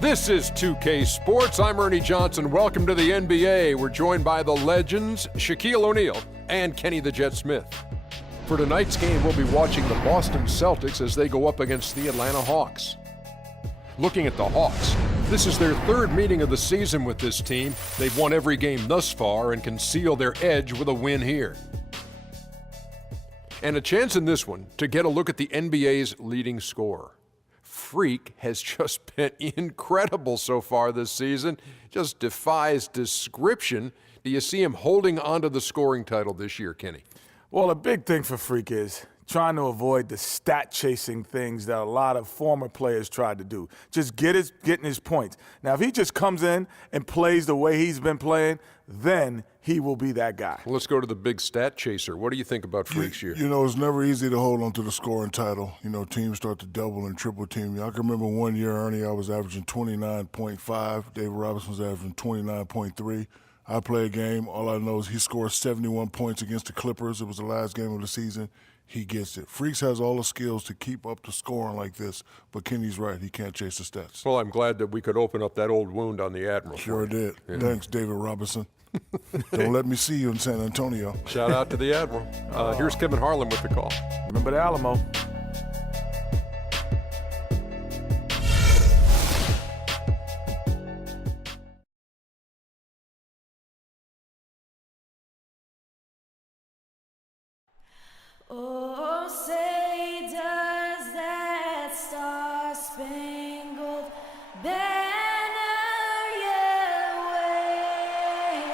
This is 2K Sports. I'm Ernie Johnson. Welcome to the NBA. We're joined by the legends, Shaquille O'Neal and Kenny the Jet Smith. For tonight's game, we'll be watching the Boston Celtics as they go up against the Atlanta Hawks. Looking at the Hawks, this is their third meeting of the season with this team. They've won every game thus far and can seal their edge with a win here. And a chance in this one to get a look at the NBA's leading scorer. Freak has just been incredible so far this season. Just defies description. Do you see him holding on to the scoring title this year, Kenny? Well, a big thing for Freak is trying to avoid the stat-chasing things that a lot of former players tried to do. Just getting his points. Now, if he just comes in and plays the way he's been playing, then he will be that guy. Well, let's go to the big stat chaser. What do you think about Freak's year? You know, it's never easy to hold on to the scoring title. You know, teams start to double and triple team you. I can remember one year, Ernie, I was averaging 29.5. David Robinson was averaging 29.3. I play a game. All I know is he scored 71 points against the Clippers. It was the last game of the season. He gets it. Freaks has all the skills to keep up the scoring like this, but Kenny's right. He can't chase the stats. Well, I'm glad that we could open up that old wound on the Admiral. Sure did. Yeah. Thanks, David Robinson. Don't let me see you in San Antonio. Shout out to the Admiral. Here's Kevin Harlan with the call. Remember the Alamo. Oh, say does that star-spangled banner yet wave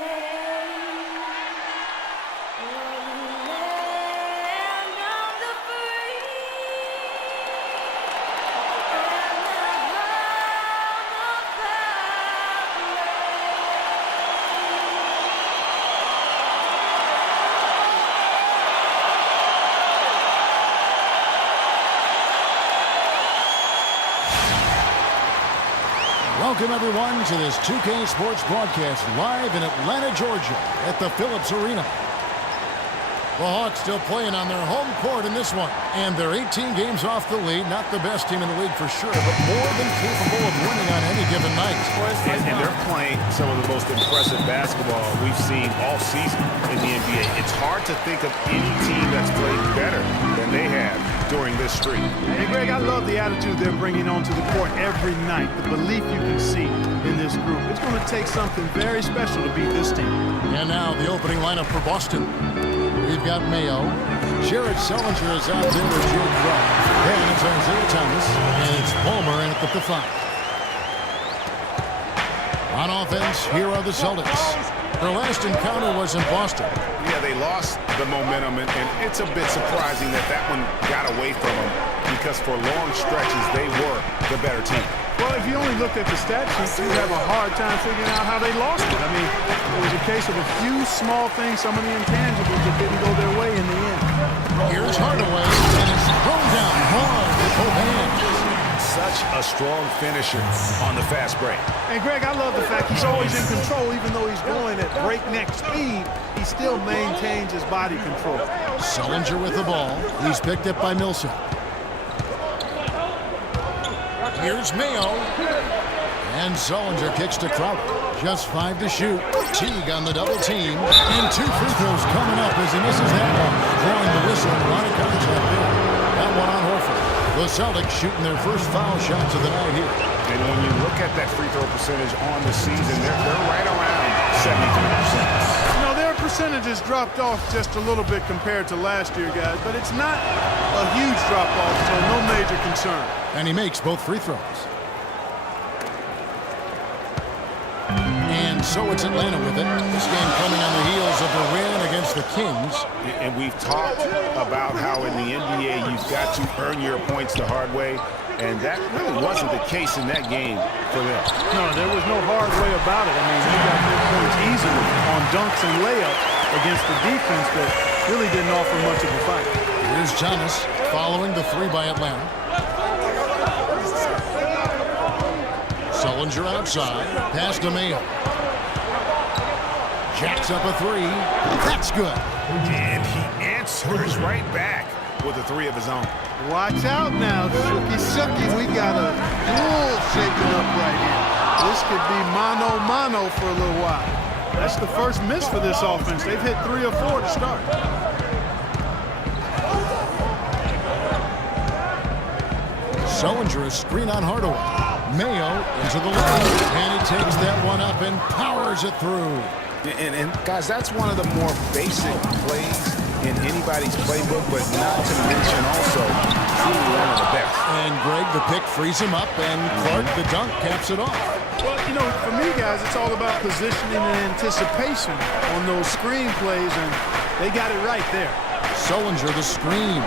o'er the land of the free and the home of Welcome, everyone, to this 2K Sports broadcast live in Atlanta, Georgia at the Phillips Arena. The Hawks still playing on their home court in this one, and they're 18 games off the lead. Not the best team in the league for sure, but more than capable of winning on any given night. And they're playing some of the most impressive basketball we've seen all season in the NBA. It's hard to think of any team that's played better than they have during this streak. Hey, Greg, I love the attitude they're bringing onto the court every night, the belief you can see in this group. It's going to take something very special to beat this team. And now the opening lineup for Boston. We've got Mayo. Jared Sullinger is out there with Jake Crow. And it's Isaiah Thomas. And it's Palmer in at the 5. On offense, here are the Celtics. Their last encounter was in Boston. Yeah, they lost the momentum, and it's a bit surprising that that one got away from them because for long stretches, they were the better team. Well, if you only looked at the stat sheet, you'd have a hard time figuring out how they lost it. I mean, it was a case of a few small things, some of the intangibles that didn't go their way in the end. Here's Hardaway, and it's thrown down hard with both hands. Such a strong finisher on the fast break. And, Greg, I love the fact he's always in control. Even though he's going at breakneck speed, he still maintains his body control. Sullinger with the ball. He's picked up by Millsap. Here's Mayo. And Sullinger kicks to Crowder. Just 5 to shoot. Teague on the double team. And 2 free throws coming up as he misses that one. Drawing the whistle. A lot of contact there. That one on Horford. The Celtics shooting their first foul shots of the night here. And when you look at that free throw percentage on the season, they're right around 73%. You know, their percentages dropped off just a little bit compared to last year, guys, but it's not a huge drop-off, so no major concern. And he makes both free throws. And so it's Atlanta with it. This game coming on the heels of the win against the Kings. And we've talked about how in the NBA you've got to earn your points the hard way, and that really wasn't the case in that game for them. No, there was no hard way about it. I mean, they got their points easily on dunks and layups against the defense that really didn't offer much of a fight. Here's Thomas following the 3 by Atlanta. Sullinger outside. Pass to Mayo. Jacks up a 3. That's good. And he answers right back with a 3 of his own. Watch out now, Shooky Sucky. We got a duel shaking up right here. this could be mano-mano for a little while. That's the first miss for this offense. They've hit 3 or 4 to start. Sullinger, a screen on Hardaway. Mayo into the lane, and he takes that one up and powers it through. And guys, that's one of the more basic plays in anybody's playbook, but not to mention also truly one of the best. And Greg, the pick frees him up, and Clark, the dunk, caps it off. Well, you know, for me, guys, it's all about positioning and anticipation on those screen plays, and they got it right there. Sullinger, the screen.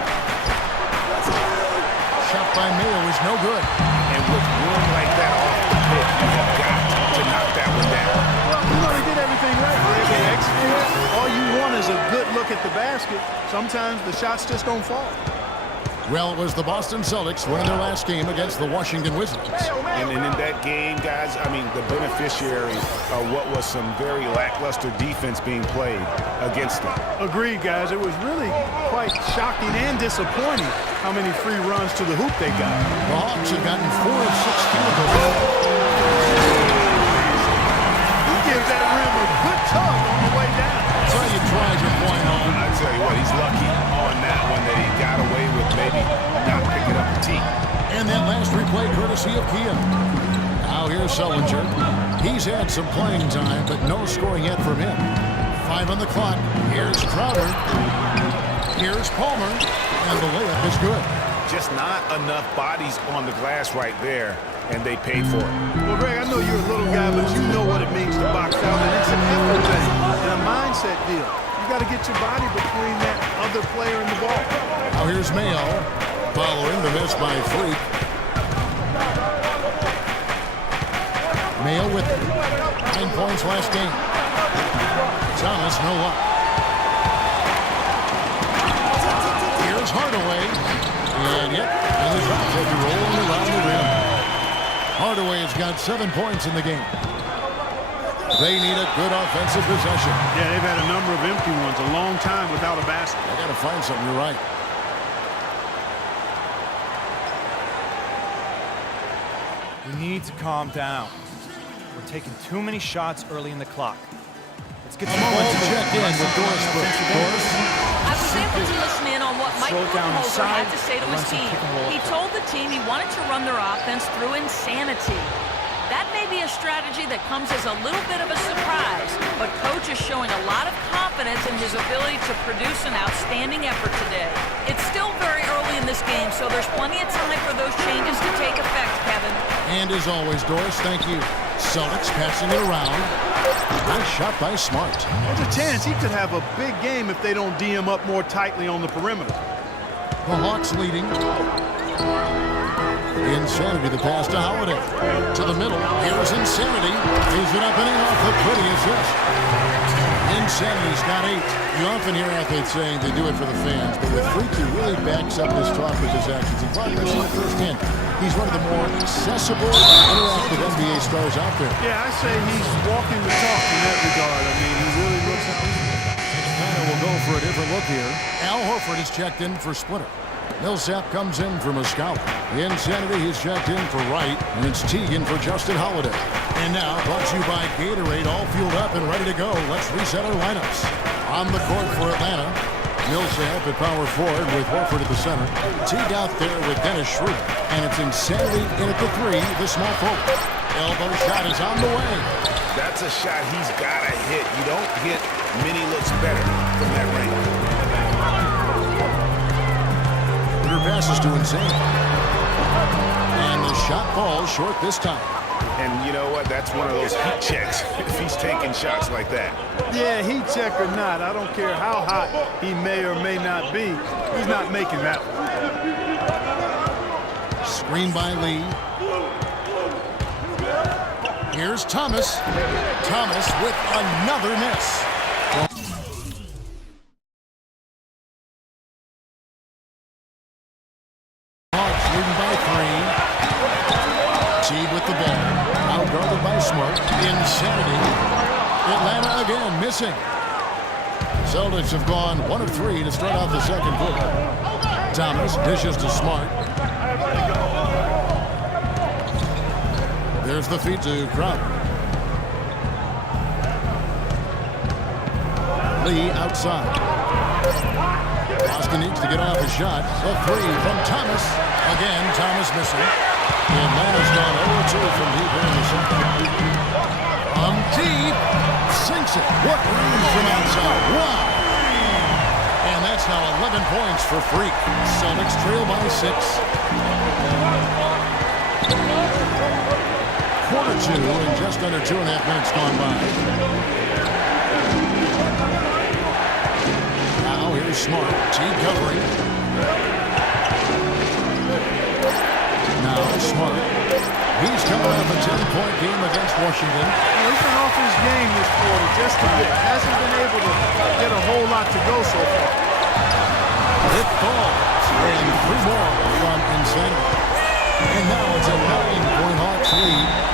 Shot by Mayo is no good. And with room like that off the pick, you have got to knock that one down. Well, you know, they did everything right. They executed. All you want is a good look at the basket. Sometimes the shots just don't fall. Well, it was the Boston Celtics winning their last game against the Washington Wizards. And in that game, guys, I mean, the beneficiary of what was some very lackluster defense being played against them. Agreed, guys. It was really quite shocking and disappointing how many free runs to the hoop they got. The Hawks have gotten 4 of 6 field goals. He gives that rim a good tug on the way down. So you tried your point home. I tell you what, he's lucky on that one that he got away with maybe not picking up the tee. And that last replay courtesy of Kia. Now here's Sullinger. He's had some playing time, but no scoring yet from him. 5 on the clock. Here's Crowder. Here's Palmer. And the layup is good. Just not enough bodies on the glass right there, and they paid for it. Well, Greg, I know you're a little guy, but you know what it means to box out, and it's an effort thing and a mindset deal. You got to get your body between that other player and the ball. Now here's Mayo. Following the miss by Freak. Mayo with 9 points last game. Thomas, no luck. Here's Hardaway. And yep, and the drops have been rolling around the rim. Hardaway has got 7 points in the game. They need a good offensive possession. Yeah, they've had a number of empty ones, a long time without a basket. I got to find something, you're right. We need to calm down. We're taking too many shots early in the clock. Let's get the Moment to check in with Doris Brooks. Doris? I was able to listen in on what Mike Slow down Budenholzer inside, had to say to run his some team. pick and roll He up told the team he wanted to run their offense through insanity. That may be a strategy that comes as a little bit of a surprise, but Coach is showing a lot of confidence in his ability to produce an outstanding effort today. It's still very early in this game, so there's plenty of time for those changes to take effect, Kevin. And as always, Doris, thank you. Celtics passing it around. Nice shot by Smart. There's a chance he could have a big game if they don't D him up more tightly on the perimeter. The Hawks leading. Insanity, the pass to Holiday. To the middle. Here's Insanity. He's it up and in off the pretty assist. Insanity's got 8. You often hear athletes saying they do it for the fans, but with Freak, he really backs up his talk with his actions. In fact, I've seen it firsthand. He's one of the more accessible, interactive NBA stars out there. Yeah, I say he's walking the talk in that regard. I mean, he really looks at Santana will go for a different look here. Al Horford is checked in for Splitter. Millsap comes in for Muscala. Insanity, he's checked in for Wright, and it's Teagan for Justin Holiday. And now, brought to you by Gatorade, all fueled up and ready to go. Let's reset our lineups. On the court for Atlanta, Millsap at power forward with Horford at the center. Teague out there with Dennis Schroeder. And it's Insanity in at the 3, the small forward. Elbow shot is on the way. That's a shot he's got to hit. You don't get many looks better from that range. Her passes to Insanity. And the shot falls short this time. And you know what? That's one of those heat checks if he's taking shots like that. Yeah, heat check or not, I don't care how hot he may or may not be. He's not making that one. Screen by Lee. Here's Thomas. Thomas with another miss. Hawks leading by 3. Teague with the ball. Outguarded by Smart. Insanity. Atlanta again missing. Celtics have gone 1 of 3 to start out the second quarter. Thomas dishes to Smart. There's the feed to Crowder. Lee outside. Boston needs to get off a shot. The three from Thomas. Again, Thomas missing. Atlanta's gone 0-2 from deep here in the second. From deep. Sinks it. What range from outside. Wow. And that's now 11 points for Freak. Celtics trail by 6. Quarter 2 and just under 2.5 minutes gone by. Now here's Smart. Team covering. Now Smart. He's coming off a 10-point game against Washington. He's been off his game this quarter just a bit. Hasn't been able to get a whole lot to go so far. It falls. And 3 more from Insanity. And now it's a 9-point Hawks lead.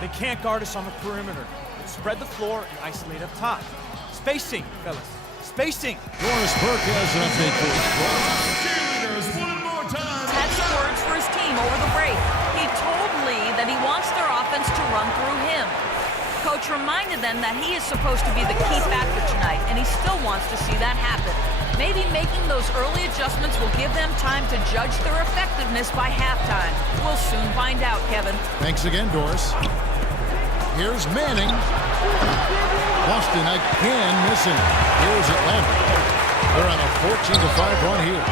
They can't guard us on the perimeter. Let's spread the floor and isolate up top. Spacing, fellas. Spacing. Doris Burke has an update for us. Had some words for his team over the break. He told Lee that he wants their offense to run through him. Coach reminded them that he is supposed to be the key factor tonight, and he still wants to see that happen. Maybe making those early adjustments will give them time to judge their effectiveness by halftime. We'll soon find out, Kevin. Thanks again, Doris. Here's Manning. Boston again missing. Here's Atlanta. They're on a 14-5 run here.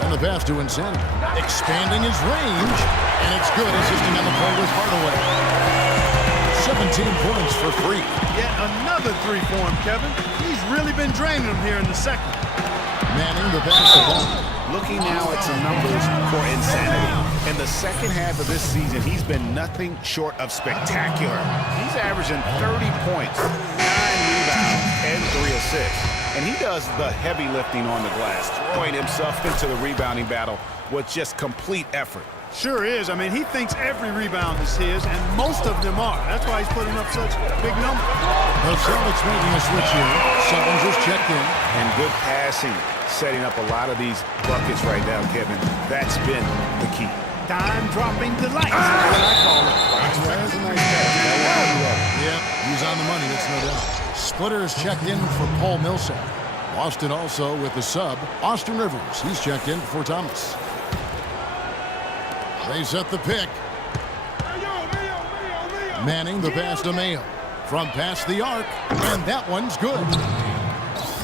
And the pass to Insanity. Expanding his range. And it's good, assisting on the play with Hardaway. 17 points for Freak. Yet another 3 for him, Kevin. He's really been draining them here in the second. Manning the pass to Ball. Looking now at some numbers for Insanity. In the second half of this season, he's been nothing short of spectacular. He's averaging 30 points, 9 rebounds, and 3 assists. And he does the heavy lifting on the glass, throwing himself into the rebounding battle with just complete effort. Sure is. I mean, he thinks every rebound is his, and most of them are. That's why he's putting up such big numbers. The Celtics making a switch here. Summons is checked in. And good passing, setting up a lot of these buckets right now, Kevin. That's been the key. Dime-dropping delight. That's what I call it. That's a nice pass. Yep, he's on the money, that's no doubt. Splitter is checked in for Paul Millsap. Boston also with the sub. Austin Rivers, he's checked in for Thomas. They set the pick. Manning the pass to Mayo. From past the arc, and that one's good.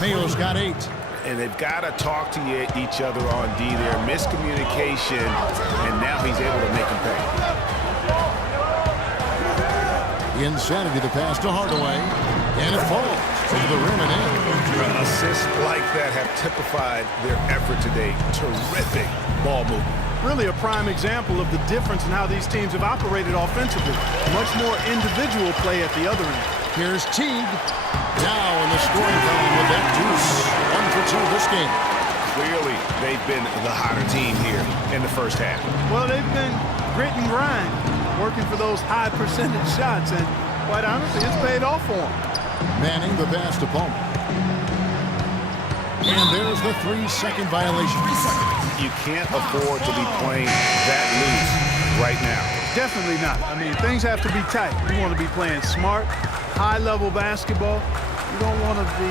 Mayo's got 8. And they've got to talk to each other on D there. Miscommunication, and now he's able to make him pay. Insanity the pass to Hardaway. And it falls to the rim and in. Assists like that have typified their effort today. Terrific ball movement. Really a prime example of the difference in how these teams have operated offensively. Much more individual play at the other end. Here's Teague. Now in the scoring column with that deuce. 1 for 2 this game. Clearly, they've been the hotter team here in the first half. Well, they've been grit and grind, working for those high percentage shots, and quite honestly, it's paid off for them. Manning the pass to Palmer. And there's the 3-second violation. You can't afford to be playing that loose right now. Definitely not. I mean, things have to be tight. You want to be playing smart, high-level basketball. You don't want to be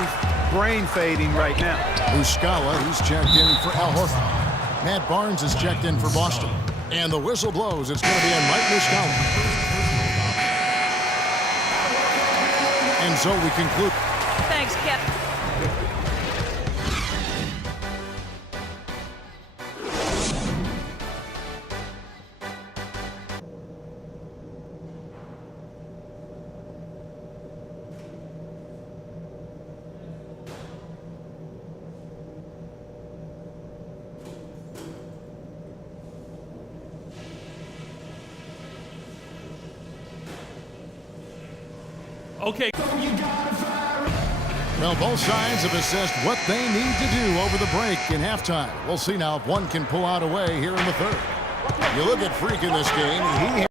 brain fading right now. Muscala, he's checked in for Al Horford. Matt Barnes is checked in for Boston. And the whistle blows. It's going to be on Mike Muscala. And so we conclude. Thanks, Kevin. Okay. Well, both sides have assessed what they need to do over the break in halftime. We'll see now if one can pull out a way here in the third. You look at Freak in this game, he